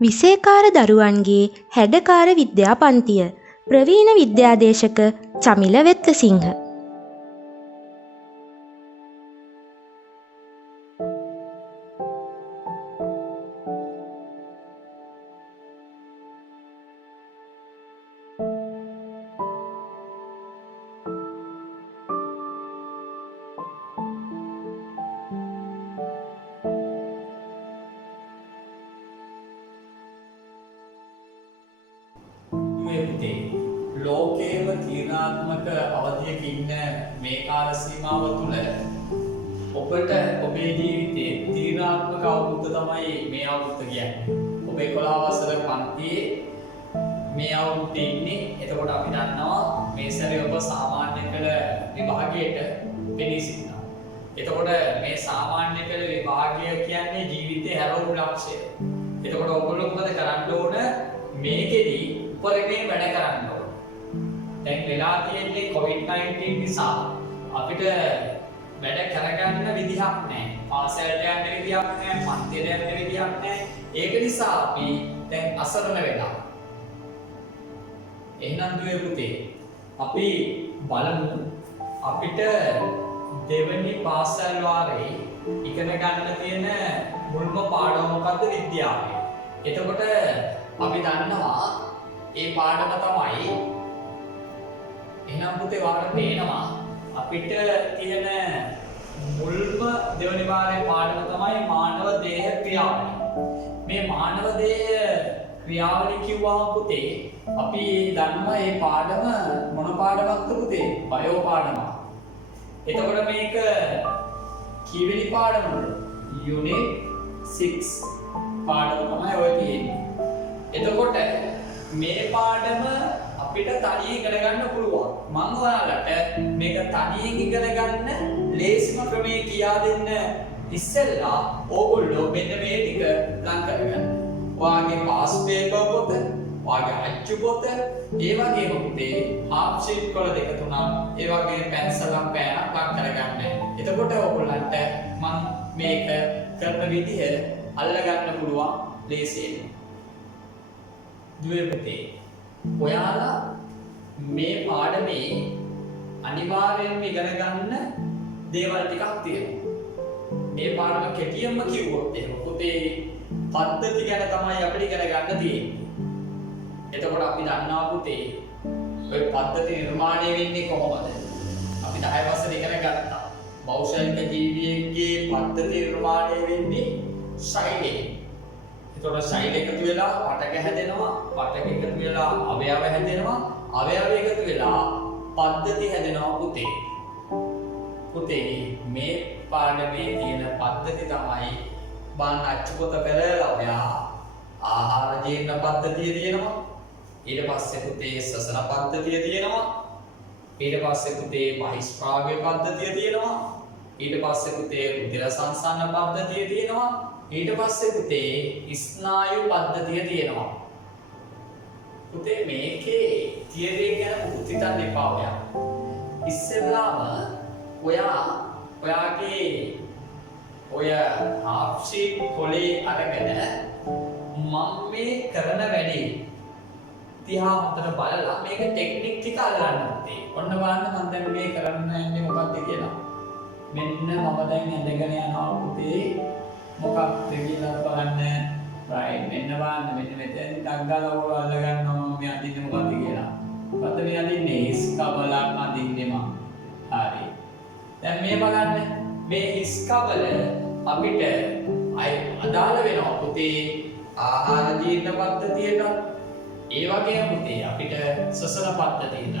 විසේකාර දරුවන්ගේ හැඩකාර විද්‍යා පන්තිය ප්‍රවීණ විද්‍යාදේශක චමිල වෙත්තසිංහ. ලෝකයේම තීරණාත්මක අවධියක ඉන්න මේ කාල සීමාව තුළ ඔබට ඔබේ ජීවිතයේ තීරණාත්මක අවුරුද්ද තමයි මේ අවුරුද්ද කියන්නේ. ඔබ 11 වසර පන්තියේ මේ අවුරුද්දේ ඉන්නේ. එතකොට අපි දන්නවා මේ සැරේ ඔබ සාමාන්‍ය පෙළ විභාගයට පෙනී සිටිනවා. එතකොට මේ සාමාන්‍ය පෙළ විභාගය කියන්නේ ජීවිතේ හැරවුම් ලක්ෂ්‍යය. එතකොට ඔයගොල්ලෝ මොකද කරන්න ඕන? මේකෙදි උපරිමයෙන් වැඩ කරන්න ඕන. දැන් වෙලා තියෙන්නේ COVID-19 නිසා අපිට වැඩ කරගන්න විදිහක් නැහැ. පාසලට යන්න විදිහක් නැහැ, පන්තියට යන්න විදිහක් නැහැ. ඒක නිසා අපි දැන් අසරණ වෙලා. එහෙනම් දුවේ පුතේ අපි බලමු අපිට දෙවෙනි පාසල් වාරේ ඉගෙන ගන්න තියෙන මුල්ම පාඩම මොකද්ද? විද්‍යාවයි. එතකොට අපි දන්නවා ඒ පාඩම තමයි එහෙනම් පුතේ වාට පේනවා අපිට තියෙන මුල්ම දෙවෙනි වාරයේ පාඩම තමයි මානව දේහ ක්‍රියාවලිය. මේ මානව දේහ ක්‍රියාවලිය කිව්වම පුතේ අපි දන්නවා මේ පාඩම මොන පාඩමක්ද පුතේ? බයෝ පාඩමක්. එතකොට මේක කීවෙනි පාඩමද? යුනිට් 6 පාඩම තමයි ඔය තියෙන්නේ. එතකොට මේ පාඩම අපිට තනියෙන් ඉගෙන ගන්න පුළුවන්. මම ඔයාලට මේක තනියෙන් ඉගෙන ගන්න ලේසිම ක්‍රමය කියා දෙන්න ඉස්සෙල්ලා ඕගොල්ලෝ මෙන්න මේ ටික ලං කරගන්න. ඔයාගේ පාස් පේපර් පොත, ඔයාගේ අච්චු පොත, ඒ වගේම පුතේ හාෆ් ෂීට් කොළ දෙක තුනක්, ඒ වගේම පැන්සලක් පෑනක් ලං කරගන්න. එතකොට ඕගොල්ලන්ට මම මේක කරන විදිහ අල්ලගන්න පුළුවන් ලේසියෙන්. දුවේ පුතේ ඔයාලා මේ පාඩමේ අනිවාර්යයෙන්ම ඉගෙන ගන්න දේවල් ටිකක් තියෙනවා. මේ පාඩම කෙටියෙන්ම කිව්වොත් එහෙනම් පුතේ පද්ධති ගැන තමයි අපිට ඉගෙන ගන්න තියෙන්නේ. එතකොට අපි දන්නවා පුතේ ඔය පද්ධති නිර්මාණය වෙන්නේ කොහොමද? අපි 10 වසරේ ඉගෙන ගත්තා. බෞද්ධ ජීවියෙක්ගේ පද්ධති නිර්මාණය වෙන්නේ ශෛලයෙන්. එතකොට ශෛල එකතු වෙලා පටක හැදෙනවා, පටක එකතු වෙලා අවයව හැදෙනවා, අවයව එකතු වෙලා පද්ධති හැදෙනවා පුතේ. පුතේ මේ පාඩමේ තියෙන පද්ධති තමයි බාන අච්චු පොත පෙරලා ඔයා ආහාර ජීර්ණ පද්ධතිය තියෙනවා. ඊට පස්සේ පුතේ ශ්වසන පද්ධතිය තියෙනවා. ඊට පස්සේ පුතේ බහිස්රාව්‍ය පද්ධතිය තියෙනවා. ඊට පස්සේ පුතේ රුධිර සංසරණ පද්ධතිය තියෙනවා. ඊට පස්සේ පුතේ ස්නායු පද්ධතිය තියෙනවා. පුතේ මේකේ තියරි ගැන පුත් හිතන්න එපා ඔයා. ඉස්සෙල්ලාම ඔයාගේ ඔය හාෆ් ෂීට් කොලේ අරගෙන මම මේ කරන වැඩේ තියා හොඳට බලලා මේක ටෙක්නික් ටික අල්ලන්න පුතේ. ඔන්න බලන්න මම දැන් මේ කරන්න යන්නේ මොකක්ද කියලා. මෙන්න මම දැන් ඇඳගෙන යනවා පුතේ. මොකක්ද කියලා බලන්න. right මෙන්න බලන්න මෙන්න මෙතෙන් ඩග්ගලා ඔය අල්ල ගන්නවා මම මේ අදින්නේ මොකක්ද කියලා. මොකද්ද මේ අදින්නේ? හිස් කබලක් අදින්නේ මම. හරි. දැන් මේ බලන්න මේ හිස් කබල අපිට අදාළ වෙනවා පුතේ ආහාර ජීර්ණ පද්ධතියට. ඒ වගේම පුතේ අපිට ශ්වසන පද්ධතියට.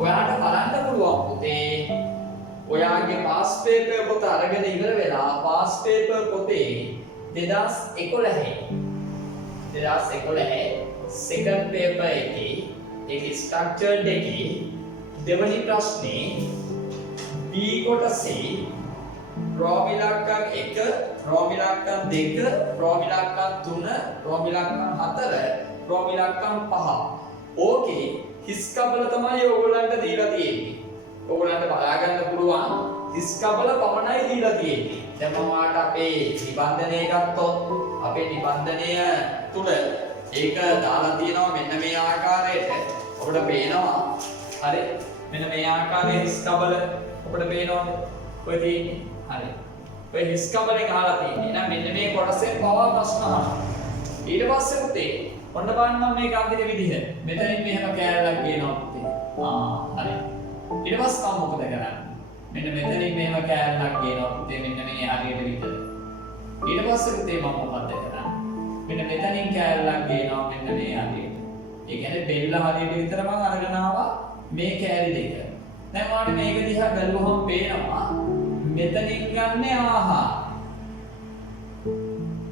ඔයාලට බලන්න පුළුවන් පුතේ ඔයාගේ පාස් පේපර් පොත අරගෙන ඉවර වෙලා පාස් පේපර් පොතේ 2011 සෙකන්ඩ් පේපර් එකේ ඒකේ ස්ට්‍රක්චර්ඩ් එකේ දෙවනි ප්‍රශ්නේ B කොටසේ ප්‍රෝමිලක්කම් 1 ප්‍රෝමිලක්කම් 2 ප්‍රෝමිලක්කම් 3 ප්‍රෝමිලක්කම් 4 ප්‍රෝමිලක්කම් 5 ඕකේ හිස් කබල තමයි ඔයගොල්ලන්ට දීලා තියෙන්නේ. ඔයගොල්ලන්ට බලා ගන්න පුළුවන් හිස් කබල පමණයි දීලා තියෙන්නේ. දැන් මම ඔයාලට අපේ නිබන්ධනය ගත්තොත් අපේ නිබන්ධනය තුල ඒක දාලා තියෙනවා මෙන්න මේ ආකාරයට. ඔබට පේනවා. හරි. මෙන්න මේ ආකාරයේ හිස් කබල ඔබට පේනවද? ඔය තියෙන්නේ. හරි. ඔය හිස් කබලේ ගහලා තියෙන්නේ. එහෙනම් මෙන්න මේ කොටසෙන් පවා ප්‍රශ්න අහනවා. ඊට පස්සේ උතේ ඔන්න බලන්න මම මේක අඳින විදිහ. මෙතනින් මෙහෙම කෑල්ලක් ගේනවා පුතේ. හරි. ඊට පස්සේ මම මොකද කරන්නේ? මෙන්න මෙතනින් මෙහෙම කෑල්ලක් ගේනවා පුතේ මෙන්න මේ හරියට විතර. ඊට පස්සේ පුතේ මම මොකද කරන්නේ? මෙන්න මෙතනින් කෑල්ලක් ගේනවා මෙන්න මේ හරියට. ඒ කියන්නේ බෙල්ල හරියට විතර මම අරගෙන ආවා මේ කෑලි දෙක. දැන් ඔයාලට මේක දිහා බැලුවහම පේනවා මෙතනින් ගන්න ආහාර.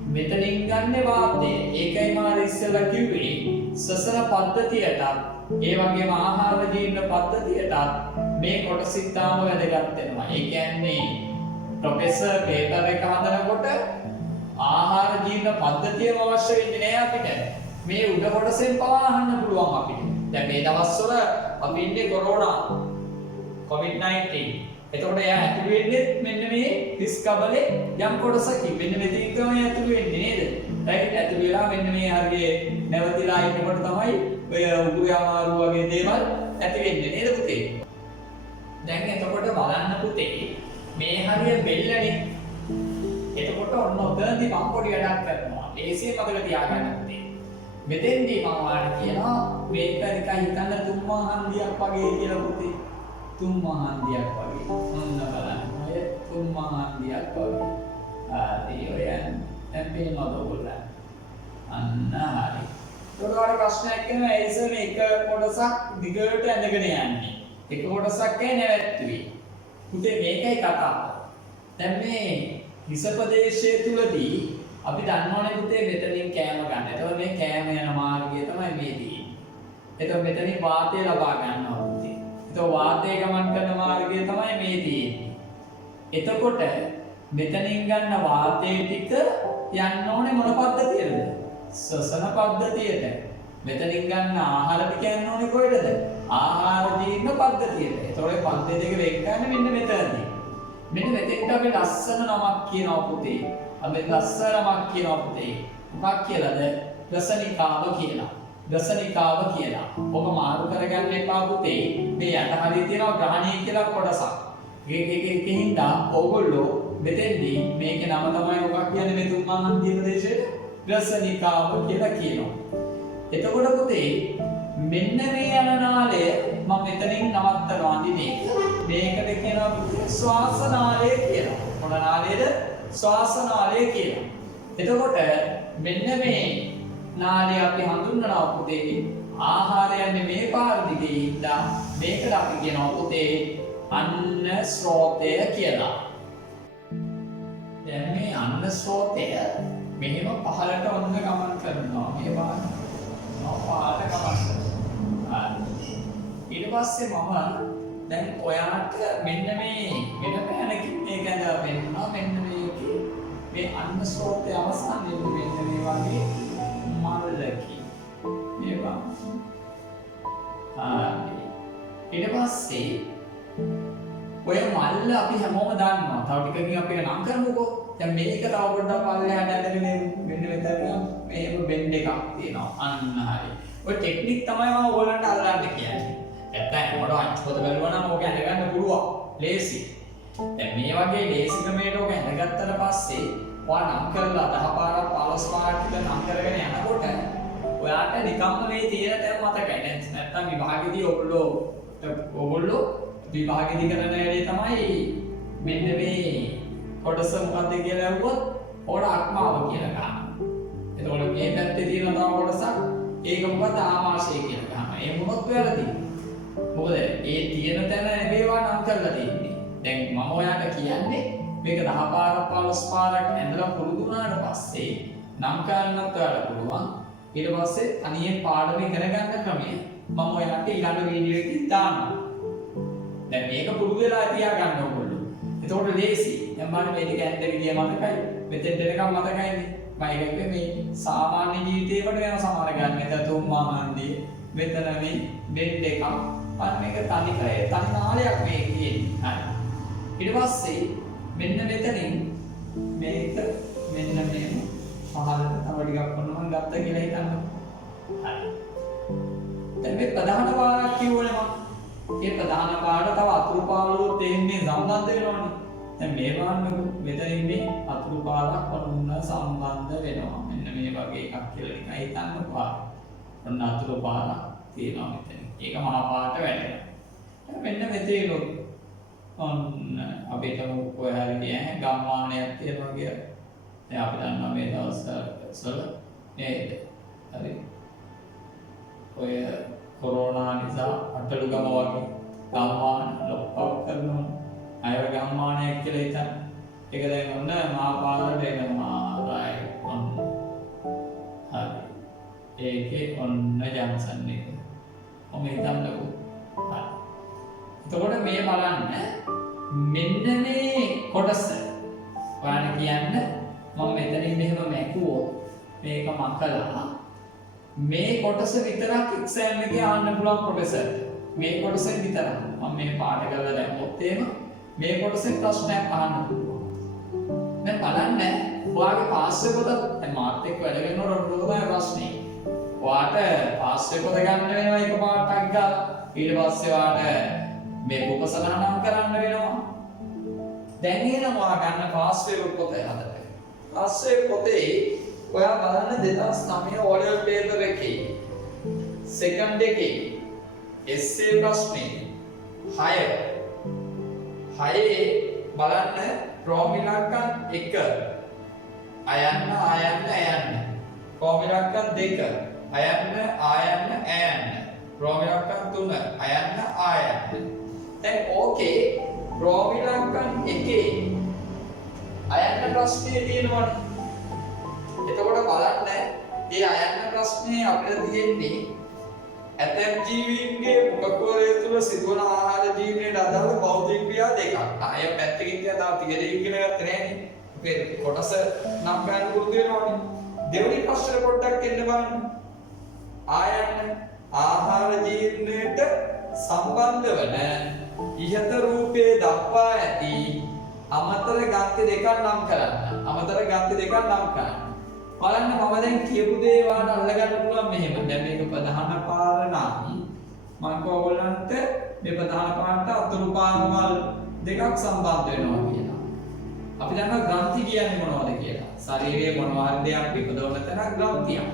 මෙතනින් ගන්න වාතය. ඒකයි මම ඉස්සෙල්ලා කිව්වේ සසර පද්ධතියටත් ඒ වගේම ආහාර ජීර්ණ පද්ධතියටත් මේ කොටස ඉතාම වැදගත් වෙනවා. ඒ කියන්නේ ප්‍රොෆෙසර් පේපර් එක හදනකොට ආහාර ජීර්ණ පද්ධතියම අවශ්‍ය වෙන්නේ නැහැ අපිට. මේ උඩ කොටසෙන් පවා අහන්න පුළුවන් අපිට. දැන් මේ දවස්වල අපි ඉන්නේ කොරෝනා COVID-19. එතකොට එයා ඇතුළු වෙන්නේ මෙන්න මේ හිස් කබලේ යම් කොටසකින්. මෙන්න මෙතන තමයි ඇතුළු වෙන්නේ නේද? රයිට් ඇතුළු වෙලා මෙන්න මේ හරියේ නැවතිලා ඉන්නකොට තමයි ඔය උගුරේ අමාරු වගේ දේවල් ඇති වෙන්නේ නේද පුතේ? දැන් එතකොට බලන්න පුතේ මේ හරිය බෙල්ලනේ. එතකොට ඔන්න ඔතනදී මම පොඩි වැඩක් කරනවා. ඒසිය මතක තියාගන්න පුතේ. මෙතෙන්දී මම ඔයාලට කියනවා මේක නිකන් හිතන්න තුම්මා හන්දියක් වගේ කියලා පුතේ. තුම්මා හන්දියක් වගේ. ඔන්න බලන්න. ඔය තුම්මා හන්දියක් වගේ. හරි ඔය දැන් පේනවද ඔයගොල්ලන්ට? අන්න හරි. ඔයාලට ප්‍රශ්නයක් එනවා ඒ ඉතින් මේක කොටසක් දිගට ඇඳගෙන යන්නේ. එක කොටසක් නැවැත්තුවේ. පුතේ මේකයි කතාව. දැන් මේ හිස ප්‍රදේශය තුලදී අපි දන්නවනේ පුතේ මෙතනින් කෑම ගන්න. එතකොට මේ කෑම යන මාර්ගය තමයි මේ තියෙන්නේ. එතකොට මෙතනින් වාතය ලබා ගන්නවා පුතේ. එතකොට වාතය ගමන් කරන මාර්ගය තමයි මේ තියෙන්නේ. එතකොට මෙතනින් ගන්න වාතය ටික යන්න ඕනේ මොන පද්ධතියටද? ශ්වසන පද්ධතියට. මෙතනින් ගන්න ආහාර ටික යන්න ඕනේ කොහෙටද? ආහාර ජීර්ණ පද්ධතියට. එතකොට පද්ධතිය දෙක වෙන් කරන්නේ මෙන්න මෙතනදී. මෙන්න මෙතෙන්ට අපි ලස්සන නමක් කියනවා පුතේ. අපි ලස්සන නමක් කියනවා පුතේ. මොකක් කියලාද? දසනිකාව කියලා. දසනිකාව කියලා. ඔබ මාරු කරගන්න එපා පුතේ. මේ යට හරිය තියෙනවා ග්‍රහණීය කියලා කොටසක්. ඒකෙකින්ද ඕගොල්ලෝ මෙතෙන්දී මේකේ නම තමයි මොකක් කියන්නේ මේ තුන්මහා හන්දිය ප්‍රදේශයේ දසනිකාව කියලා කියනවා. එතකොට පුතේ මෙන්න මේ යන නාලය මම මෙතනින් නවත්තනවා අඳින්නේ. මේකට කියනවා පුතේ ශ්වාසනාලය කියලා. මොන නාලයද? ශ්වාසනාලය කියලා. එතකොට මෙන්න මේ නාලය අපි හඳුන්වනවා පුතේ ආහාරය යන්නේ මේ පාර දිගේ ඉඳලා මේකට අපි කියනවා පුතේ අන්න ස්රෝතය කියලා. දැන් මේ අන්න ස්රෝතය මෙහෙම පහළට ඔන්න ගමන් කරනවා. මේ පාර පහළට ගමන් කරනවා. ඊට පස්සේ මම දැන් ඔයාට මෙන්න මේ වෙන පැනකින් මේක ඇඳලා පෙන්නනවා. මෙන්න මේකේ මේ අන්න ස්රෝතය අවසානයේ මෙන්න මේ වගේ මල්ලකින් මේවා. ඊට පස්සේ ඔය මල්ල අපි හැමෝම දන්නවා. තව ටිකකින් අපි නම් කරමුකෝ. දැන් මේක තව පොඩ්ඩක් පල්ලෙහාට ඇදගෙන මෙන්න මෙතන මේක බෙන්ඩ් එකක් තියෙනවා. අන්න හරි. ඔය ටෙක්නික් තමයි මම ඔයගලන්ට අල්ලන්න කියන්නේ. නැත්නම් මොකද අච්චුපත බැලුවා නම් ඕක ඇඳගන්න පුළුවන්. ලේසි. දැන් මේ වගේ ලේසි ක්‍රමයකට ඕක ඇඳගත්තට පස්සේ ඔයා නම් කරලා 10 පාරක් 15 පාරක් විතර නම් කරගෙන යනකොට ඔයාට නිකම්ම මේ තියෙන තැන් මතකයි. නැත්නම් විභාගෙදී ඔයගොල්ලෝ විභාගෙදී කරන වැඩේ තමයි මෙන්න මේ කොටස මොකක්ද කියලා අහුවොත් ඕකට අක්මාව කියලා ගන්නවා. එතකොට මේ පැත්තේ තියෙන තව කොටසක් ඒක මොකද ආමාශය කියලා ගන්නවා. ඒ මොනොත් වැරදි. මොකද ඒ තියෙන තැන මේවා නම් කරලා තියෙන්නේ. දැන් මම ඔයාලට කියන්නේ මේක 10 පාරක් 15 පාරක් ඇඳලා පුරුදු වුණාට පස්සේ නම් කරන්නත් ඔයාලට පුළුවන්. ඊට පස්සේ තනියෙන් පාඩම ඉගෙන ගන්න ක්‍රමය මම ඔයාලට ඊළඟ වීඩියෝ එකකින් දාන්නම්. දැන් මේක පුරුදු වෙලා තියාගන්න ඕගොල්ලෝ. එතකොට ලේසි. දැන් බලන්න මේ ටික ඇඳ විදිය මතකයි. මෙතෙන්ට එනකම් මතකයිනේ. මම ඒකේ මේ සාමාන්‍ය ජීවිතේකට යන සමහර ගන්න මෙතන තුම්මා හන්දිය. මෙතන මේ බෙන්ඩ් එකක්. අන්න මේක තනි නාලයක් මේ කියන්නේ. හරි. ඊට පස්සේ මෙන්න මෙතනින් මේක මෙන්න මෙහෙම පහළට කියලා හිතන්න. හරි. දැන් මේ ප්‍රධාන පාරක් කියවනේ මම. ඒ ප්‍රධාන පාරට තව අතුරු පාරුවොත් එන්නේ සම්බන්ධ වෙනවනේ. දැන් මේ බලන්නකො මෙතනින් මේ අතුරු පාරක් ඔන්න සම්බන්ධ වෙනවා. මෙන්න මේ වගේ එකක් කියලා නිකන් හිතන්නකෝ. ඔන්න අතුරු පාරක් තියෙනවා මෙතන. ඒක මහා පාරට වැටෙනවා. මෙන්න මෙතේලොත් ඔන්න අපිට ඔය හරි නෑ ගම්මානයක් තියෙනවා කියලා. දැන් අපි දන්නවා මේ දවස්වල නේද? හරි. ඔය කොරෝනා නිසා අටලු ගම වගේ ගම්මාන ලොක්කක් කරනවා. අයව ගම්මානයක් කියලා හිතන්න. ඒක දැන් ඔන්න මහා පාරට එනවා. රයිට් ඔන්න. හරි. ඒකේ ඔන්න ජංක්ෂන් එක. ඔම හිතන්නකෝ. හරි. එතකොට මේ බලන්න මෙන්න මේ කොටස ඔයාලා කියන්න මම මෙතනින් මෙහෙම මැකුවොත් මේක මකලා මේ කොටස විතරක් එක්සෑම් එකේ අහන්න පුළුවන් ප්‍රොෆෙසර්. මේ කොටසෙන් විතරක් මම මේ පාඩ කරලා දැම්මොත් එහෙම මේ කොටසෙන් ප්‍රශ්නයක් අහන්න පුළුවන්. දැන් බලන්න ඔයාගේ පාස් එක පොත දැන් මාත් එක්ක වැඩ කරනකොට තමයි ප්‍රශ්නේ. ඔයාට පාස් එක පොත ගන්න වෙනවා එක පාඩක් ගාලා. ඊට පස්සේ ඔයාට මේ උපසලහනම් කරන්න වෙනවා. දැන් එහෙනම් ඔයා ගන්න පාස් එක පොත හදන්න. පාස් එක පොතේ ඔයා බලන්න 2009 O level paper එකේ සෙකන්ඩ් එකේ essay ප්‍රශ්නේ 6 බලන්න ප්‍රෝමිලක්කන් 1 අයන්න ප්‍රෝමිලක්කන් 2 අයන්න ප්‍රෝමිලක්කන් 3 අයන්න. දැන් ඕකේ ප්‍රෝමිලක්කන් 1 අයන්න ප්‍රශ්නේ තියෙනවනේ. එතකොට බලන්න මේ අයන්න ප්‍රශ්නේ අපිට තියෙන්නේ ඇතැම් ජීවීන්ගේ මුඛකෝරය තුළ සිදුවන ආහාර ජීවනයට අදාළ භෞතික ක්‍රියා දෙකක්. අය පැත්තකින් තියා තව තියදී ඉගෙන ගත්තේ නෑනේ. අපේ කොටස නම් ගන්න පුරුදු වෙනවනේ. දෙවෙනි ප්‍රශ්නේ පොඩ්ඩක් එන්න බලන්න. ආයන්න ආහාර ජීවනයට සම්බන්ධ වන ඉහත රූපයේ දක්වා ඇති අමතර ගති දෙකක් නම් කරන්න. බලන්න මම දැන් කියපු දේ වාට අල්ලගන්න පුළුවන් මෙහෙම. දැන් මේක ප්‍රධාන පාර නම් මම ඔයගොල්ලන්ට මේ ප්‍රධාන පාරට අතුරු පාරවල් දෙකක් සම්බන්ධ වෙනවා කියලා. අපි දන්නවා ග්‍රන්ථි කියන්නේ මොනවද කියලා. ශරීරයේ මොනවා හරි දෙයක් විපදවන තැන ග්‍රන්ථියක්.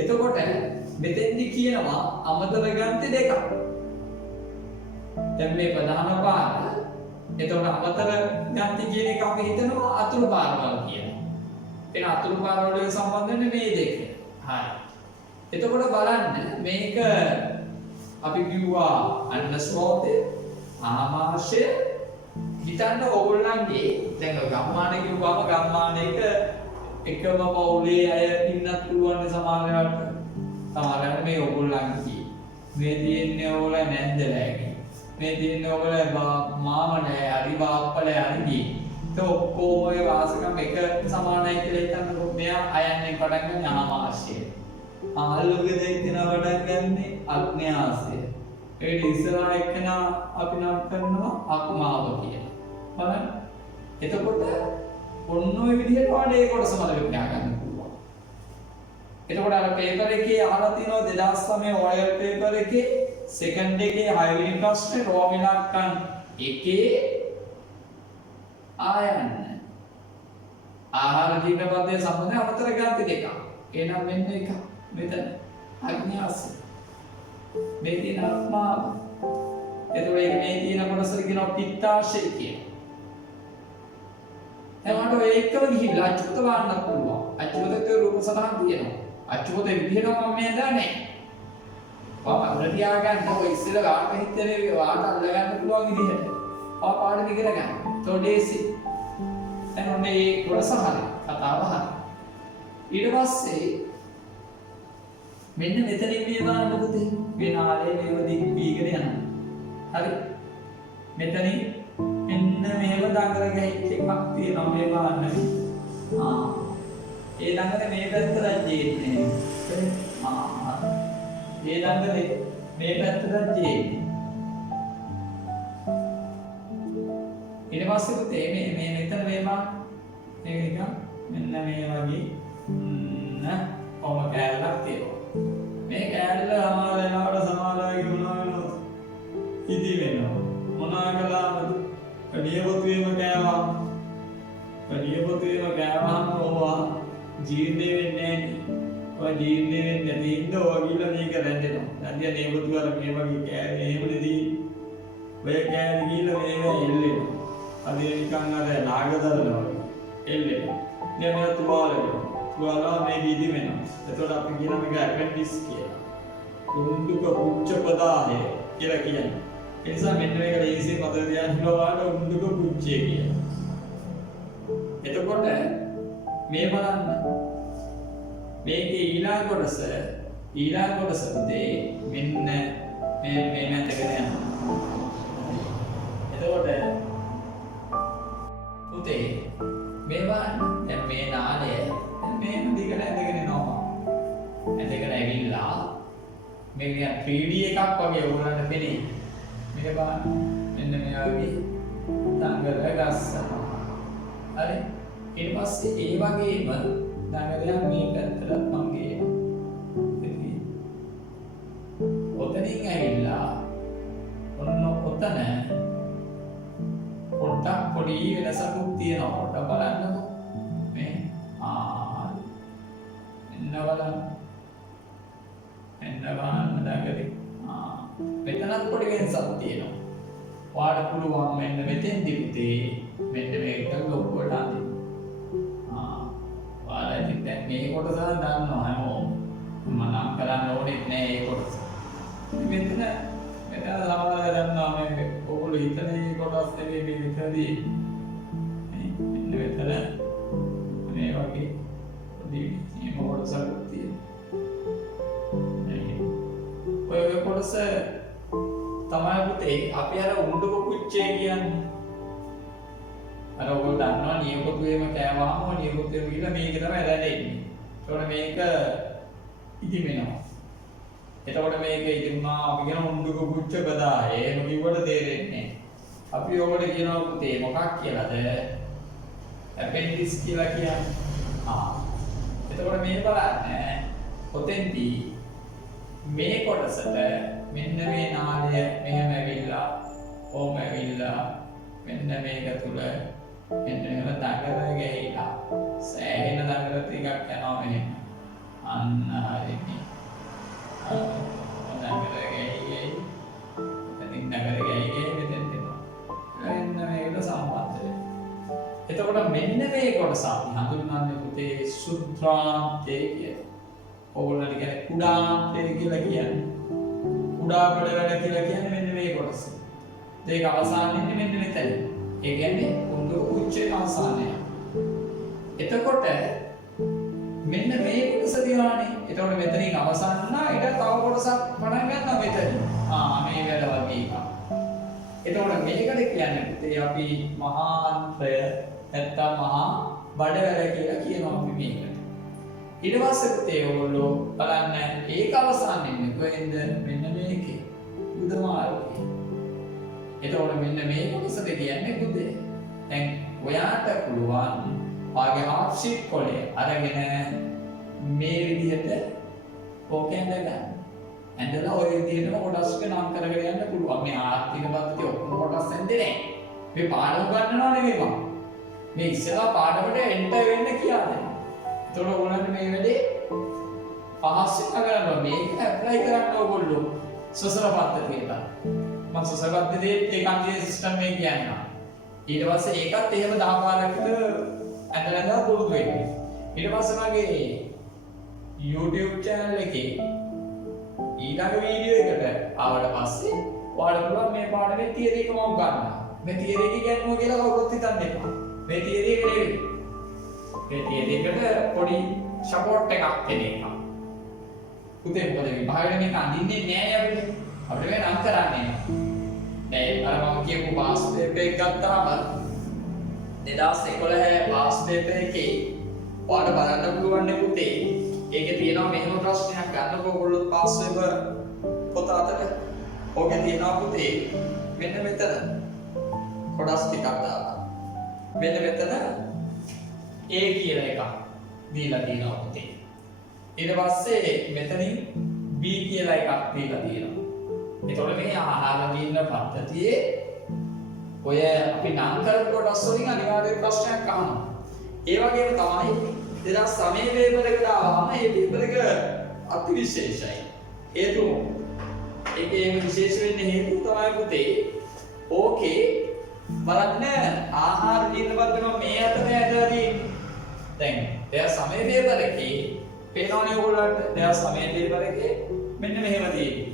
එතකොට මෙතෙන්දි කියනවා අමතර ග්‍රන්ථි දෙකක්. දැන් මේ ප්‍රධාන පාර එතකොට අමතර ග්‍රන්ථි කියන එක අපි හිතනවා අතුරු පාරවල් කියලා. එන අතුරු පාර වලට සම්බන්ධ වෙන්නේ මේ දෙක. හරි. එතකොට බලන්න මේක අපි කිව්වා අන්න ස්රෝතය, ආමාශය. හිතන්න ඕගොල්ලන්ගේ දැන් ගම්මානේ කිව්වම ගම්මානයක එකම පවුලේ අය ඉන්නත් පුළුවන් සමහරවිට. සමහරවිට මේ ඕගොල්ලන්ගේ මේ තියෙන්නේ ඕගොල්ලෝ නැන්දලෑගේ. මේ තියෙන්නේ ඕගොල්ලෝ මාම නෑ, හරි බාප්පලා හරි. ඔක්කොම ඔය වාසකම් එක සමානයි කියලා හිතන්නකො. මෙයා අයන්නේ පටන් ගන්න ආමාශය. ආලෝකයේ දෙකින පටන් ගන්න අග්න්‍යාසය. ඒකට ඉස්සරහා එක්කන අපි නම් කරනවා අක්මාව කියලා. බලන්න. එතකොට ඔන්න ඔය විදිහට වඩේ කොටස මතක තියාගන්න පුළුවන්. එතකොට අර පේපර් එකේ අහලා තියෙනවා 2009 ඔයල් පේපර් එකේ සෙකන්ඩ් එකේ 6 වෙනි ප්‍රශ්නේ රෝමිලක්කන් එකේ ආයන්න ආහාර ජීවන පද්ධතිය සම්බන්ධ අමතර ග්‍රන්ථි දෙකක්. එනම් මෙන්න එක මෙතන අග්න්‍යාසය. මේ තියෙන අක්මාව. එතකොට මේ තියෙන කොටසට කියනවා පිත්තාශය කියලා. එතකොට ඔය එක්කම ගිහිල්ලා අච්චුත වන්නත් පුළුවන්. අච්චුතේ රූප සටහන් තියෙනවා. අච්චුතේ විදිහටම මම දන්නේ. පාප තියාගන්න ඔය ඉස්සෙල්ලා වාට හිතේ වාට අල්ල ගන්න පුළුවන් විදිහට. පාඩම ඉගෙන ගන්න. තොඩේසි දැන් ඔන්නේ කොටස හරි කතාව හරි. ඊට පස්සේ මෙන්න මෙතනින් මේ බලන්න පුතේ මේ නාලේ මේව දීගෙන යනවා. හරි. මෙතනින් මෙන්න මේව දඟල ගහිච්ච එකක් තියෙනවා මේ බලන්න. ඒ දඟල මේ පැත්තට දෙන්නේ. ඒ දඟලේ මේ පැත්තට දෙන්නේ. ඊට පස්සේ පුතේ මේ මෙතන මේවා මේක නිකන් මෙන්න මේ වගේ කොහොම කෑල්ලක් තියෙනවා. මේ කෑල්ල අමාර වෙනවට සමාජයේ මොනවා වෙනවද? ඉදි වෙනවා. මොනවා කළාමද? නියපොතුවේම කෑවා. නියපොතුවේම කෑවහම ඕවා ජීර්ණය වෙන්නේ නැහැ. ඔය ජීර්ණය වෙන්නේ නැති ඉන්න ඕවා ගිහලා මේක රැඳෙනවා. නැන්දිය නියපොතුව අර මේ වගේ කෑවේ එහෙමනේ ඔය කෑලි ගිහලා මේක එල්ලෙනවා. අද නිකන් අර නාගදරනවා වගේ එල්ලෙනවා. නේ තුවාල වෙනවා. තුවාල මේ ඉදි වෙනවා. එතකොට අපි කියන මේක ඇපෙන්ඩික්ස් කියලා. උණ්ඩුක පුච්ච පදාහය කියලා කියන්නේ. ඒ නිසා මෙන්න මේක ලේසියෙන් මතක තියාගන්න ඕවාට උණ්ඩුක පුච්චේ කියලා. එතකොට මේ බලන්න මේකේ ඊළඟ කොටස පුතේ මෙන්න මේ මැදගෙන යනවා. එතකොට පුතේ මේ බලන්න දැන් මේ නාලය මේ දිගට ඇදගෙන එනවා. ඇදගෙන ඇවිල්ලා මේක 3D එකක් වගේ උගලන්න බැරි. මේක බලන්න මෙන්න මේ වගේ දඟල ගස්සනවා. හරි ඊට පස්සේ ඒ වගේම දඟලයක් මේ පැත්තට මම ගේනවා. ඔතනින් ඇවිල්ලා ඔන්න ඔතන පොඩ්ඩක් පොඩි වෙනසකුත් තියෙනවා. පොඩ්ඩක් බලන්නකෝ මේ එන්න බලන්න දඟලේ මෙතනත් පොඩි වෙනසක් තියෙනවා. ඔයාලට පුළුවන් මෙන්න මෙතෙන්දි පුතේ මෙන්න මේකට ලොකුවට අඳින්න. ඔයාලා ඉතින් දැන් මේ කොටස දන්නවා හැමෝම. මම නම් කරන්න ඕනෙත් නෑ මේ කොටස. මෙතන සමහරවල් දන්නවා මේ ඔයගොල්ලෝ හිතන මේ කොටස් නෙවෙයි මේ විතරදී. මෙන්න මෙතන මේ වගේ පොඩි මේ කොටසක් තියෙනවා. ඔය කොටස තමයි පුතේ අපි අර උණ්ඩුක කුච්චේ කියන්නේ. අර ඔයගොල්ලෝ දන්නවා නියපොතුවේම කෑවහම නියපොතුවේ ගිහලා මේක තමයි රැඳෙන්නේ. ඒතකොට මේක ඉදි වෙනවා. එතකොට මේක ඉදි වුණා අපි කියන උණ්ඩුක කුච්ච පදාය. එහෙම කිව්වට තේරෙන්නේ නැහැ. අපි ඔයගොල්ලෝ කියනවා පුතේ මොකක් කියලාද? ඇපෙන්ඩික්ස් කියලා කියන්නේ. එතකොට මේ බලන්න ඔතෙන්දී මේ කොටසට මෙන්න මේ නාලය මෙහෙම ඇවිල්ලා ඕම ඇවිල්ලා මෙන්න මේක තුල මෙන්න මේක දඟල ගෑහිලා සෑහෙන දඟල ටිකක් යනවා මෙහෙම අන්න හරිනේ දඟල ගෑහි එතනින් දඟල ගෑහි මෙතෙන් දෙනවා මෙන්න මේකට සම්බන්ධ වෙනවා. එතකොට මෙන්න මේ කොටස අපි හඳුන්වන්නේ පුතේ සුත්‍රාන්තය කියලා. ඕගොල්ලන්ට කියන්නේ කුඩාන්තය කියලා කියන්නේ. කුඩා කොට වැඩ කියලා කියන්නේ මෙන්න මේ කොටස. ඒක අවසාන වෙන්නේ මෙන්න මෙතන. ඒ කියන්නේ උණ්ඩුක කුච්චේ අවසානය. එතකොට මෙන්න මේ කොටස දිහානේ. එතකොට මෙතනින් අවසන් වුණා. ඊට තව කොටසක් පටන් ගන්නවා මෙතන. මේ වැඩ වගේ එකක්. එතකොට මේකට කියන්නේ පුතේ අපි මහාන්ත්‍රය නැත්තම් මහා බඩ වැඩ කියලා කියනවා අපි මේකට. ඊට පස්සේ පුතේ ඔයගොල්ලෝ බලන්න ඒක අවසන් වෙන්නේ කොහෙන්ද? මෙන්න මේකේ බුද මාර්ගයේ. එතකොට මෙන්න මේ කොටසද කියන්නේ පුතේ. දැන් ඔයාට පුළුවන් වාගේ හාෆ් ෂීට් කොලේ අරගෙන මේ විදිහට ඕකෙන් ගන්න. ඇඳලා ඔය විදිහටම කොටස් ටික නම් කරගෙන යන්න පුළුවන්. මේ ආර්ථික පද්ධතිය ඔක්කොම කොටස් ඇඳේ නැහැ. මේ පාඩම ගන්නවා නෙවෙයි මම. මේ ඉස්සෙල්ලා පාඩමට එන්ටර් වෙන්න කියන්නේ. එතකොට ඔයගොල්ලන්ට මේ වැඩේ පහසුවෙන් කරගන්නවා. මේක ඇප්ලයි කරන්න ඕගොල්ලෝ සසර පද්ධතියට. මම සසර පද්ධතියේ ඒකාන්තයේ සිස්ටම් මේ කියනවා. ඊට පස්සේ ඒකත් එහෙම 10 පාරකට ඇඳලා පුරුදු වෙන්න. ඊට පස්සේ මගේ YouTube channel එකේ ඊළඟ වීඩියෝ එකට ආවට පස්සේ ඔයාලට පුළුවන් මේ පාඩමේ තියරි එකම උගන්වන්න. මේ තියරි එක කියන්නේ කියලා කවුරුත් හිතන්න එපා. මේ තියරි එක නෙවෙයි. මේ තියරි එකට පොඩි සපෝට් එකක් දෙන එක. පුතේ මොකද විභාගෙට මේක අඳින්නේ නැහැ අපිට. අපිට මේ නම් කරන්නේ නැහැ. දැන් අර මම කියපු පාස් පේපර් එක ගත්තාම 2011 පාස් පේපර් එකේ ඔයාලට බලන්න පුළුවන් නේ පුතේ. ඒකේ තියෙනවා මෙහෙම ප්‍රශ්නයක් ගන්නකො ඔයගොල්ලෝ පාස් පේපර් පොත අතට. ඕකේ තියෙනවා පුතේ මෙන්න මෙතන කොටස් ටිකක් දාලා. මෙන්න මෙතන A කියලා එකක් දීලා තියෙනවා පුතේ. ඊට පස්සේ මෙතනින් B කියලා එකක් දීලා තියෙනවා. එතකොට මේ ආහාර ගින්න පද්ධතියේ ඔය අපි නම් කරපු කොටස් වලින් අනිවාර්ය ප්‍රශ්නයක් අහනවා. ඒ වගේම තමයි 2009 පේපර් එකට ආවම මේ පේපර් එක අති විශේෂයි. හේතුව ඒකේ විශේෂ වෙන්නේ හේතුව තමයි පුතේ. ඕකේ බලන්න ආහාර ගින්න පද්ධතිය මේ අතර ඇදලා තියෙන්නේ. දැන් 2009 පේපර් එකේ පේනවනේ ඔයගොල්ලන්ට 2009 පේපර් එකේ මෙන්න මෙහෙම තියෙන්නේ.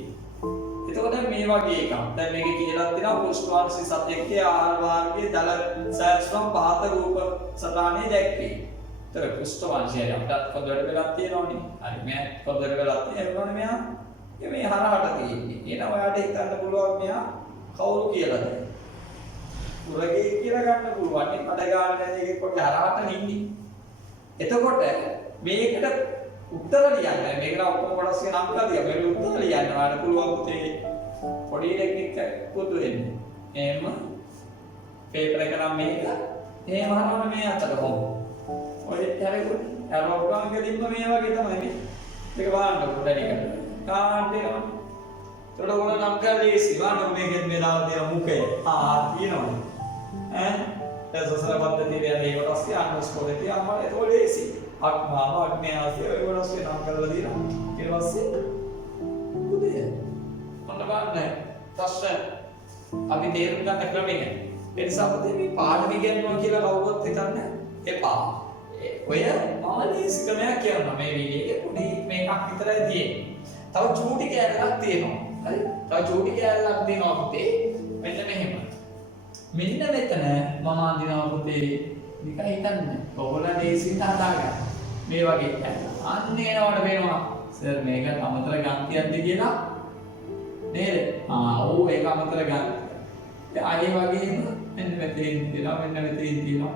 එතකොට මේ වගේ එකක්. දැන් මේකේ කියලා තියෙනවා පුෂ්පාංශි සබ්ජෙක්ටේ ආහාර වාර්ගයේ දල සෑස්ත්‍රම් පහත රූප සටහනේ දැක්වේ. ඒතර පුෂ්පාංශය අපිට පොඩ්ඩක් වෙලක් තියෙනවනේ. හරි මම පොඩ්ඩක් වෙලක් තියෙනවනේ මෙයා. මේ හරහට තියෙන්නේ. එහෙනම් ඔයාලට හිතන්න පුළුවන් මෙයා කවුරු කියලාද? උරගේ කියලා ගන්න පුළුවන්. මඩ ගන්න එකේ පොඩි හරහට ඉන්නේ. එතකොට මේකට උත්තර ලියන්න මේකට ඔක්කොම කොටස් එක නම් කරලා තියෙනවා. මේකට උත්තර ලියන්න ඔයාලට පුළුවන් පුතේ පොඩි ටෙක්නික් එකක් පුතු වෙන්නේ. එහෙම පේපර් එක නම් මේක. එහෙම අහනවනේ මේ අතට කොහොමද? ඔය හැරෙන්නේ. අරෝගාංග දෙන්න මේ වගේ තමයි මේ. මේක බලන්න පොඩ්ඩක් එක. කාන්ට එනවා. ඒකට ඔයගොල්ලෝ නම් කරලා ලේසි. බලන්න මේකෙත් මේ දාලා තියෙන මුඛය. තියෙනවා. සසර පද්ධතිය වල ඒ කොටස් අනුස්කෝලේදී අම්මා ඒක ලේසි. අක්මාව අග්නයාසය ඒ කොටස් නම් කරලා දිනවා. ඊට පස්සේ පුතේ මොන බලන්න ප්‍රශ්න අපි තේරුම් ගන්න ක්‍රමය. ඒ නිසා පුතේ මේ පාඩම ඉගෙනනවා කියලා කවුරුත් හිතන්න එපා. ඔය මම ලේසි ක්‍රමයක් කියනවා මේ වීඩියෝ එකේ පොඩි මේකක් විතරයි තියෙන්නේ. තව චූටි කෑල්ලක් තියෙනවා. හරි? තව චූටි කෑල්ලක් දෙනවා පුතේ. මෙන්න මෙහෙම. මෙන්න මෙතන මම අඳිනවා පුතේ නිකන් හිතන්න. ඔයගොල්ලෝ ලේසියෙන් හදාගන්න. මේ වගේ අන්න එනවට වෙනවා. සර් මේක අමතර ගන්තියක්ද කියලා නේද? ඔව් ඒක අමතර ගන්න. ආයේ වගේම මෙන්න මෙතෙන් තියෙනවා මෙන්න මෙතෙන් තියෙනවා.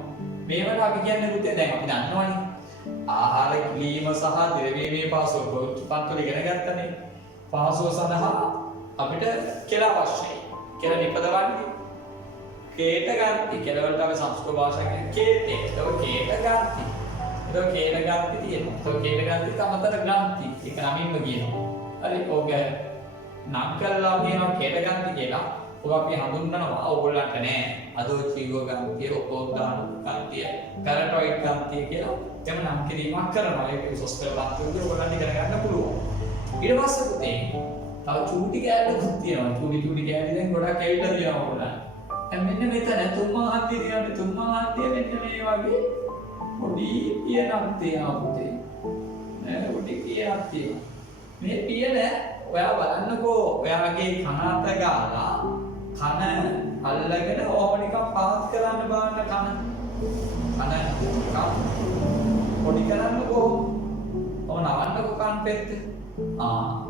මේවට අපි කියන්නේ පුතේ දැන් අපි දන්නවනේ. ආහාර ගිලීම සහ දිරවීමේ පාසුව පන්තිවල ඉගෙන ගත්තනේ. පාසුව සඳහා අපිට කෙල අවශ්‍යයි. කෙල නිපදවන්නේ කේට ගන්ති කෙල වලට අපි සංස්කෘත භාෂාවෙන් කේතේ. ඒක කේට ගන්ති. ඒක කේට ගන්ති තියෙනවා. ඒක කේට ගන්ති තමතර ගන්ති. ඒක නමින්ම කියනවා. හරි ඕක නම් කළා කියනවා කේට ගන්ති කියලා. ඔක අපි හඳුන්වනවා ඕගොල්ලන්ට නෑ. අදෝචීව ගන්තිය, ඔකෝදාන ගන්තිය, පැරටොයිඩ් ගන්තිය කියලා. එතන නම් කිරීමක් කරනවා. ඒක උසස් පෙළ පන්තිවලදී ඔයගොල්ලන්ට ඉගෙන ගන්න පුළුවන්. ඊට පස්සේ පුතේ තව චූටි කෑල්ලක් තියෙනවා. චූටි කෑලි දැන් ගොඩක් ඇවිල්ලා තියෙනවා ඔයගොල්ලන්ට. දැන් මෙන්න මෙතන තුම්මා හත්තිය තියෙනවා. තුම්මා හත්තිය මෙන්න මේ වගේ පොඩි පියනක් තියෙනවා පුතේ. නේද? පොඩි පියනක් තියෙනවා. මේ පියන ඔයා බලන්නකෝ ඔයාගේ කන අත ගාලා කන අල්ලගෙන ඕම නිකන් පාස් කරන්න බලන්න කන නිකන් පොඩි කරන්නකෝ ඕන නවන්නකෝ කන් පෙත්ත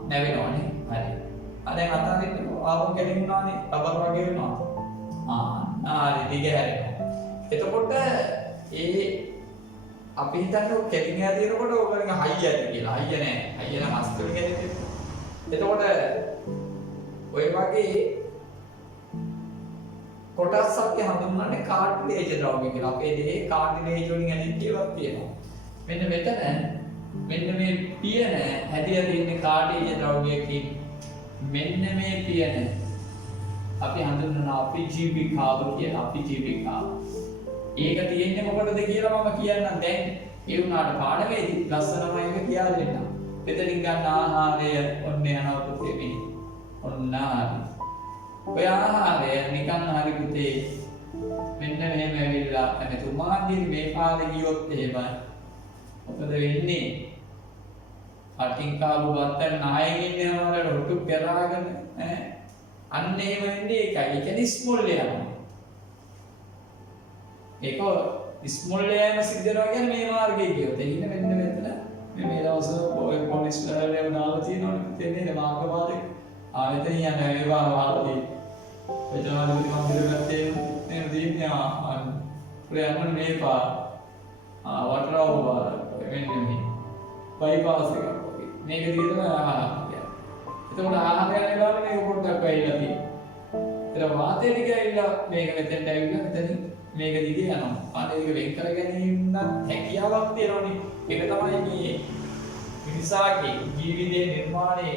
නැවෙනවනේ හරි දැන් අතාරින්න ආවම ගෙලින්නානේ රබර් වගේ වෙනවා හරි දිග හැරෙනවා එතකොට ඒ අපි හිතන්නේ කෙලින් හැදෙනකොට ඕකෙන් හයිය ඇති කියලා හයිය නෑ හයිය නම් අස්තුල ගෙලින්නේ එතකොට ඔය වගේ කොටස් අපි හඳුන්වන්නේ කාටිලේජ් ද්‍රව්‍ය කියලා. අපේ දෙහේ කාටිලේජ් වලින් ඇති ඒවාක් තියෙනවා. මෙන්න මෙතන මෙන්න මේ පියන හැදිලා තියෙන කාටිලේජ් ද්‍රව්‍යයකින් මෙන්න මේ පියන අපි හඳුන්වනවා අපිජීවිකාව කියලා. අපිජීවිකාව. ඒක තියෙන්නේ මොකටද කියලා මම කියන්නම් දැන්. ඒ වුණාට පාඩමේදී ලස්සනම එක කියලා දෙන්නම්. මෙතනින් ගන්න ආහාරය ඔන්න යනවා පුතේ මේ. ඔන්න හරි. ඔය ආහාරය නිකන් හරි පුතේ මෙන්න මෙහෙම ඇවිල්ලා අනේ තුමාගේ මේ පාරේ ගියොත් එහෙම මොකද වෙන්නේ? අටින් කාපු බත්තන් නායෙන් ඉන්නේ වල රොටු පෙරාගෙන ඈ අන්න එහෙම වෙන්නේ ඒකයි. ඒ කියන්නේ ස්මෝල් යනවා. ඒක ස්මෝල් යෑම සිද්ධ වෙනවා කියන්නේ මේ මාර්ගයේ ගියොත්. ඒ ඉන්නේ මෙන්න මෙතන මේ දවස් ඔය පොලිස් වලට දාලා තියෙනවනේ තේන්නේ මාර්ගවාදේ ආයතන යන ඒවා වලදී එතනවල මම හිතුවත්තේ නේ දීන්නේ ප්‍රයත්න මේ පා වටරව බාර මෙන්න මේ බයිපාස් එක වගේ මේක දිගටම ආහාර එතකොට ආහාර යන වෙලාවේ මේක පොඩ්ඩක් වෙයිලා තියෙනවා ඒතර වාතය ටික ඇවිල්ලා මේක මෙතෙන්ට ඇවිල්ලා මෙතනින් මේක දිගේ යනවා අනේ ඒක වෙන් කර ගැනීම නම් හැකියාවක් තියෙනවනේ ඒක තමයි මේ මිනිස් මිනිසාගේ ජීවිතේ නිර්මාණය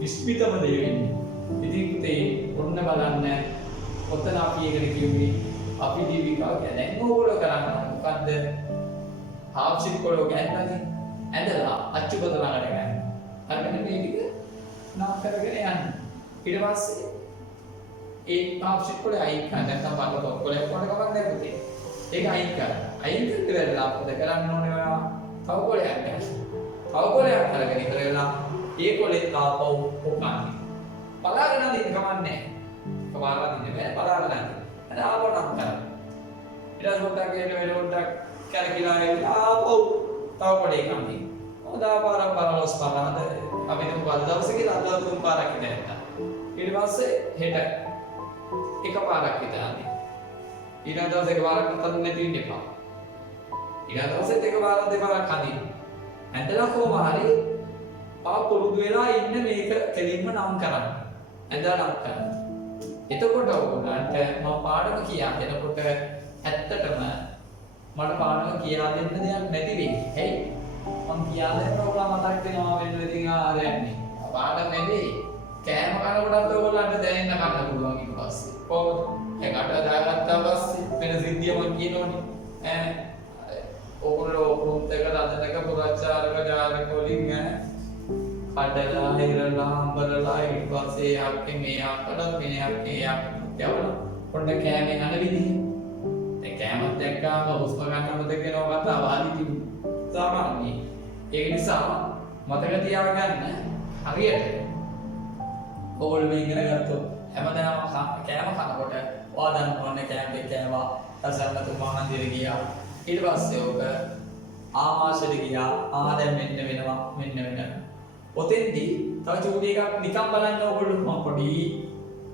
විස්මිතම දේ වෙන්නේ. ඉතින් පුතේ ඔන්න බලන්න ඔතන අපි ඒකට කිව්වේ අපි ජීවිකාව ගැන. දැන් ඕගොල්ලෝ කරන්නේ මොකද්ද? හාෆ්ෂිප් කොලෝ ගන්නනේ. ඇඳලා අච්චු බද ළඟට ගන්න. අරගෙන මේ ටික නාක් කරගෙන යන්න. ඊට පස්සේ ඒ හාෆ්ෂිප් කොලේ අයින් කරන්න. නැත්නම් පල්ල පොත් කොලේ කොට කමක් නැහැ පුතේ. ඒක අයින් කරන්න. අයින් කරලා අපිට කරන්න ඕනේ ඔයා තව කොලයක් ගන්න. තව කොලයක් අරගෙන ඉවර වෙලා ඒ කොලේ තාපව උකන්නේ. බලාගෙන ඉන්න කමන්නේ. කමාරලා ඉන්නේ බෑ බලාගෙන ඉන්න. අද ආපහු නම් කරන්න. ඊට පස්සේ පොඩ්ඩක් එන වෙලොඩ්ඩක් කරකිලා ආපහු තව කොලේ කන්නේ. හොඳා පාරක් බලවස් පාරාද අපි දුක වල දවසේ කියලා අද තුන් පාරක් ඉඳලා. ඊට පස්සේ හෙට එක පාරක් ඉඳලා. ඊළඟ දවසේ එක පාරක් තතුන් නැති වෙන්න එපා. ඊළඟ දවසෙත් එක පාරක් දෙපාරක් කදින්න. ඇඳලා කොහොම හරි පුරුදු වෙලා ඉන්න මේක කෙලින්ම නම් කරන්න. ඇඳලා නම් කරන්න. එතකොට ඔයගොල්ලන්ට මම පාඩම කියා දෙනකොට ඇත්තටම මට පාඩම කියා දෙන්න දෙයක් නැති වෙයි. ඇයි? මම කියා දෙන්න ඔයගොල්ලෝ මතක් වෙනවා වෙන ඉතින් ආරයන්නේ. පාඩම නෙවෙයි. කෑම කනකොටත් ඔයගොල්ලන්ට දැනෙන්න ගන්න පුළුවන් ඊට පස්සේ. කොහොමද? ඒකට දාගත්තා පස්සේ වෙන සිද්ධිය මම කියනෝනේ. ඔයගොල්ලෝ උරුම් දෙක රඳනක පුරාචාරක ජාලක වලින් කඩලා හිරලා අඹරලා ඊට පස්සේ යක්කේ මේ යක්කලත් මේ යක්කේ යවලා පොඩ්ඩ කෑමෙන් අන විදිහ. දැන් කෑමත් දැක්කාම හුස්ම ගන්නවද කියනවා කතාව ආදි සාමාන්‍ය. ඒ නිසා මතක තියාගන්න හරියට ඕල් මේ ඉගෙන ගත්තොත් හැමදාම කෑම කනකොට ඔයා දන්නවනේ කෑම දෙක කෑවා රසන්නතුමා හන්දියට ගියා. ඊට පස්සේ ඔක ආමාශයට ගියා. දැන් මෙන්න වෙනවා මෙන්න වෙනවා. ඔතෙන්දී තව චූටි එකක් නිකන් බලන්න ඕගොල්ලෝ මම පොඩි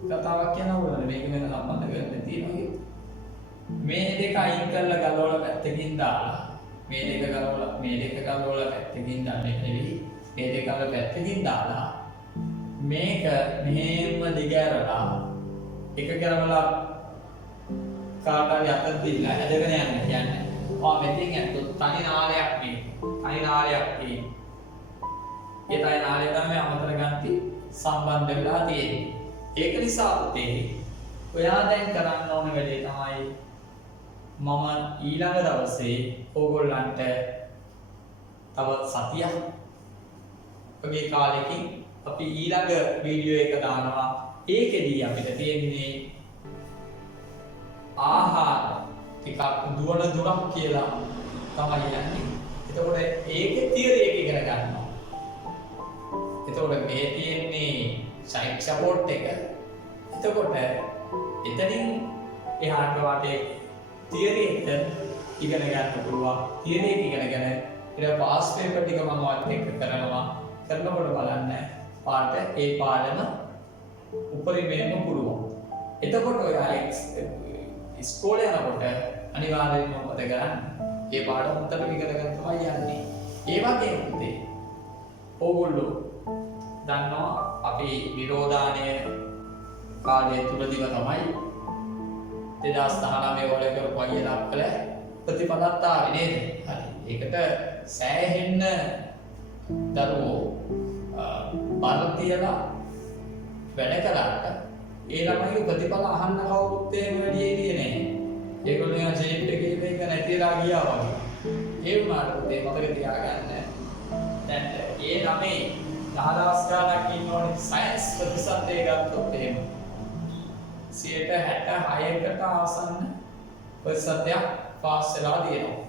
කතාවක් කියනවා මේක වෙන සම්බන්ධ කරගෙන තියෙනවා. මේ දෙක අයින් කරලා ගලවලා පැත්තකින් දාලා මේ දෙක ගලවලා පැත්තකින් දාන්න නෙවෙයි මේ දෙක ගලවලා පැත්තකින් දාලා මේක මෙහෙම දිගහැරලා එක කරවලා කාටරි අතට දීලා ඇදගෙන යන්න. මෙතෙන් ඇත්තොත් තනි නාලයක් මේ. තනි නාලයක් මේ. ඒ තනි නාලය තමයි අමතර ගන්ති සම්බන්ධ වෙලා තියෙන්නේ. ඒක නිසා පුතේ ඔයා දැන් කරන්න ඕන වැඩේ තමයි මම ඊළඟ දවසේ ඕගොල්ලන්ට තව සතියක් ඔගේ කාලෙකින් අපි ඊළඟ වීඩියෝ එක දානවා. ඒකෙදී අපිට තියෙන්නේ ආහාර ටිකක් දුවන දුරක් කියලා තමයි යන්නේ. එතකොට ඒකේ තියරි එක ඉගෙන ගන්නවා. එතකොට මේ තියෙන්නේ සයික් සපෝට් එක. එතකොට එතනින් එහාට වාටේ තියරි එක ඉගෙන ගන්න පුළුවන්. තියරි එක ඉගෙනගෙන ඊට පාස් පේපර් ටික මම වත් එක්ක කරනවා. කරනකොට බලන්න පාඩ ඒ පාඩම උපරිමයෙන්ම පුළුවන්. එතකොට ඔයා ඉස්කෝලේ යනකොට අනිවාර්යයෙන්ම මොකද කරන්නේ? ඒ පාඩම උන්ටම ඉගෙන ගන්න තමයි යන්නේ. ඒ වගේම පුතේ ඕගොල්ලෝ දන්නවා අපි විරෝධානය කාලය තුලදීම තමයි 2019 වල කරපු අයලා කළ ප්‍රතිපදත් ආවේ නේද? හරි. ඒකට සෑහෙන්න දරුවෝ බල තියලා වැඩ කළාට ඒ ළමයි ප්‍රතිඵල අහන්න කවුරුත් එහෙම වැඩි එළියේ නැහැ. ඒගොල්ලෝ නිකන් ෂේප් එකේ මේක නැතිලා ගියා වගේ. ඒ වුණාට පුතේ මතක තියාගන්න දැන් ඒ ළමයි 10,000 ගණක් ඉන්නෝනේ සයන්ස් ප්‍රතිශතය ගත්තොත් එහෙම 66%කට ආසන්න ප්‍රතිශතයක් පාස් වෙලා තියෙනවා.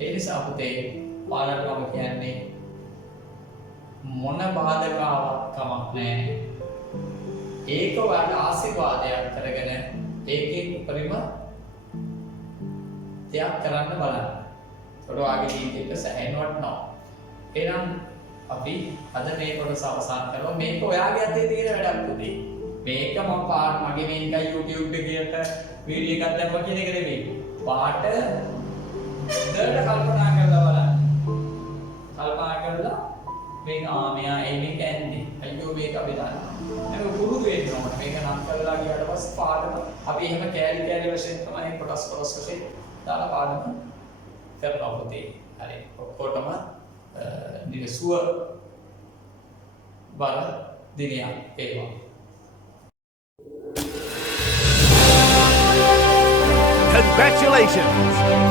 ඒ නිසා පුතේ ඔයාලට මම කියන්නේ මොන බාධකාවක් කමක් නැහැ. ඒක ඔයාලට ආශිර්වාදයක් කරගෙන ඒකෙන් උපරිම දෙයක් කරන්න බලන්න. ඒකට ඔයාගේ ජීවිතේට සැහැණ වටනවා. එහෙනම් අපි අද මේ කොටස අවසන් කරමු. මේක ඔයාගේ අතේ තියෙන වැඩක් පුතේ. මේක මම මගේ මේක YouTube එකේට වීඩියෝ එකක් දැම්මා කියන එක නෙමෙයි. පාට දෙකට කල්පනා කරලා බලන්න. කල්පනා කරලා මේක මෙයා මේක ඇන්නේ. අයියෝ මේක අපි දන්නවා. මේක පුරුදු වෙන්න ඕනේ. මේක නම් කරලා ගියාට පස්සේ පාඩම අපි එහෙම කෑලි වශයෙන් තමයි කොටස් වශයෙන් දාලා පාඩම කරනවා පුතේ. හරි. ඔක්කොටම මේක සුව බර දිනයක් ඒවා. Congratulations!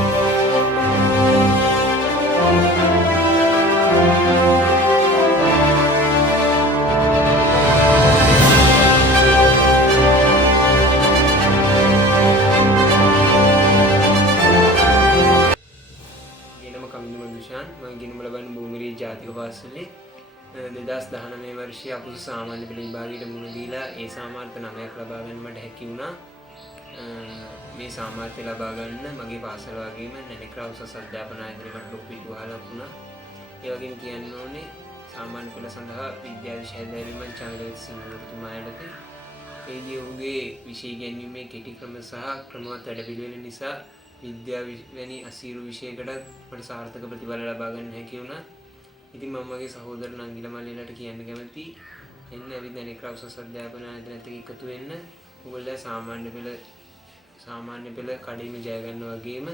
ගෙනම ලබන භූමිරී ජාතික පාසලේ 2019 වර්ෂයේ අපුසු සාමාන්‍ය පෙළ විභාගයට මුහුණ දීලා ඒ සාමාර්ථ 9ක් ලබා ගන්න මට හැකි වුණා. මේ සාමාර්ථය ලබා ගන්න මගේ පාසල වගේම නැණිකරා උසස් අධ්‍යාපන ආයතනයේ මට ලොකු පිටුවහලක් වුණා. ඒ වගේම කියන්න ඕනේ සාමාන්‍ය පෙළ සඳහා විද්‍යා විෂයදැරීම චමිලවිත් සිංහතුමා යටතේ ඒදී ඔහුගේ විෂය ඉගැන්වීමේ කෙටි ක්‍රම සහ ක්‍රමවත් වැඩපිළිවෙල නිසා විද්‍යා වැනි අසීරු විෂයකටත් මට සාර්ථක ප්‍රතිඵල ලබා ගන්න හැකි වුණා. ඉතින් මම මගේ සහෝදර නංගිලා මල්ලිලාට කියන්න කැමතියි එන්න ඇවිත් නැණිකරා උසස් අධ්‍යාපන ආයතනයත් එක්ක එකතු වෙන්න. ඔයගොල්ලෝ සාමාන්‍ය පෙළ කඩේම ජය ගන්න වගේම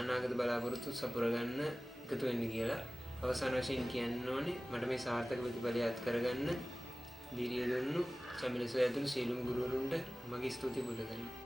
අනාගත බලාපොරොත්තු සපුර ගන්න එකතු වෙන්න කියලා. අවසාන වශයෙන් කියන්න ඕනේ මට මේ සාර්ථක ප්‍රතිඵලය අත් කරගන්න දීරිය දුන්නු චමිලසෝ ඇතුළු සියලුම ගුරුවරුන්ට මගේ ස්තුතිය පුද කරනවා.